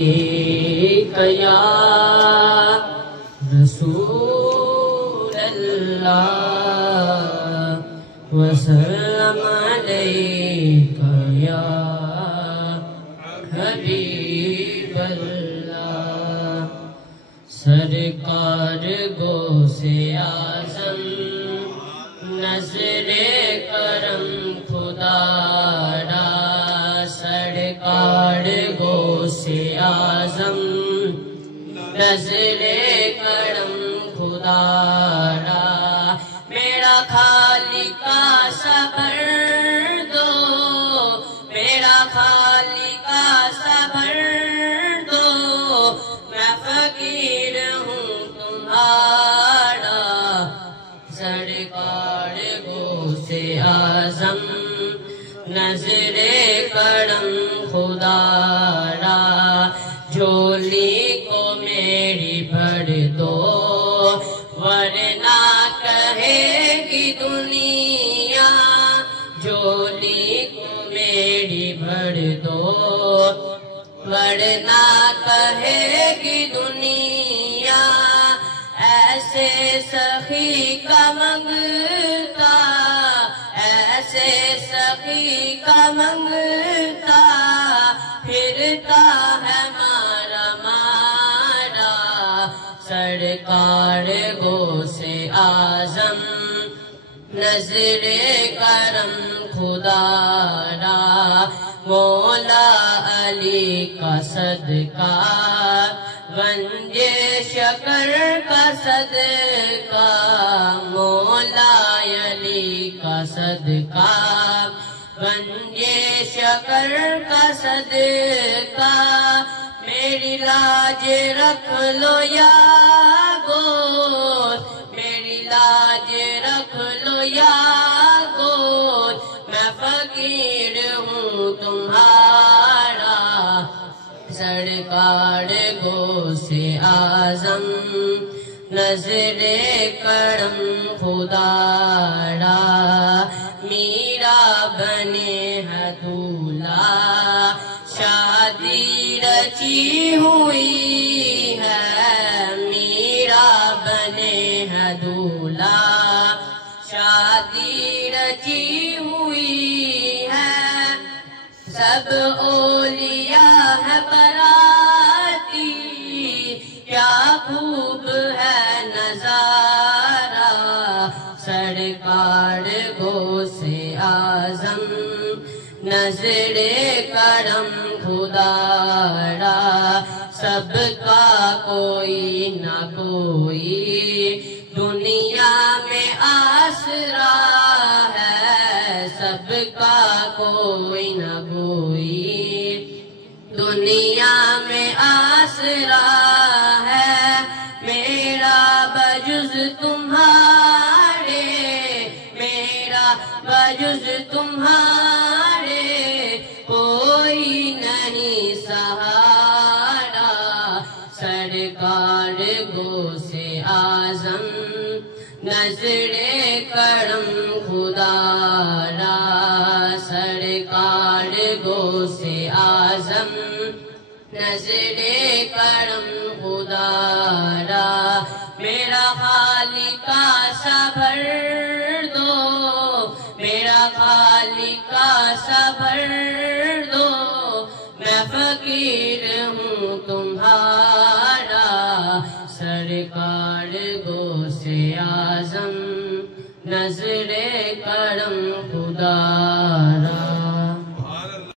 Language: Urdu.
یا رسول اللہ وسلم علیک یا حبیب اللہ سرکار غوث اعظم نظر کرم خدا را سرکار غوث اعظم نظر کرم خدا را میرا خالق کا صبر دو میرا خالق کا صبر دو میں فقیر ہوں تمہارا سرکار غوث اعظم نظر کرم خدا را جھولی کو میری بھر دو ورنہ کہے گی دنیا جھولی کو میری بھر دو ورنہ کہے گی دنیا ایسے سخی کا منگتا ایسے سخی کا منگتا پھرتا ہے مارا مارا سرکار غوث اعظم نظر کرم خدا را مولا علی کا صدقہ گنج شکر کا صدقہ مولا علی کا صدقہ گنج شکر کا صدقہ میری لاج رکھ لو یا گوش میری لاج رکھ لو یا گوش میں فقیر ہوں تمہارا سرکار غوث اعظم نظر کرم خدا را میرا بنے ہے دولہا شادی رچی ہوئی ہے میرا بنے ہے دولہا شادی رچی ہوئی ہے سب اولیاء ہے براتی کیا خوب ہے نظارہ سرکار غوث اعظم نظر کرم خدا را سب کا کوئی نہ کوئی دنیا میں آسرا ہے سب کا کوئی نہ کوئی دنیا میں آسرا ہے میرا بجز تمہارے میرا بجز تمہارے کوئی نہیں سہارا سرکار غوث اعظم نظر کرم خدا را سرکار غوث اعظم نظر کرم خدا را میرا خالق کا صبر دو میرا خالق کا صبر دو میں فقیر ہوں تمہارا سرکار غوث اعظم نظر کرم خدا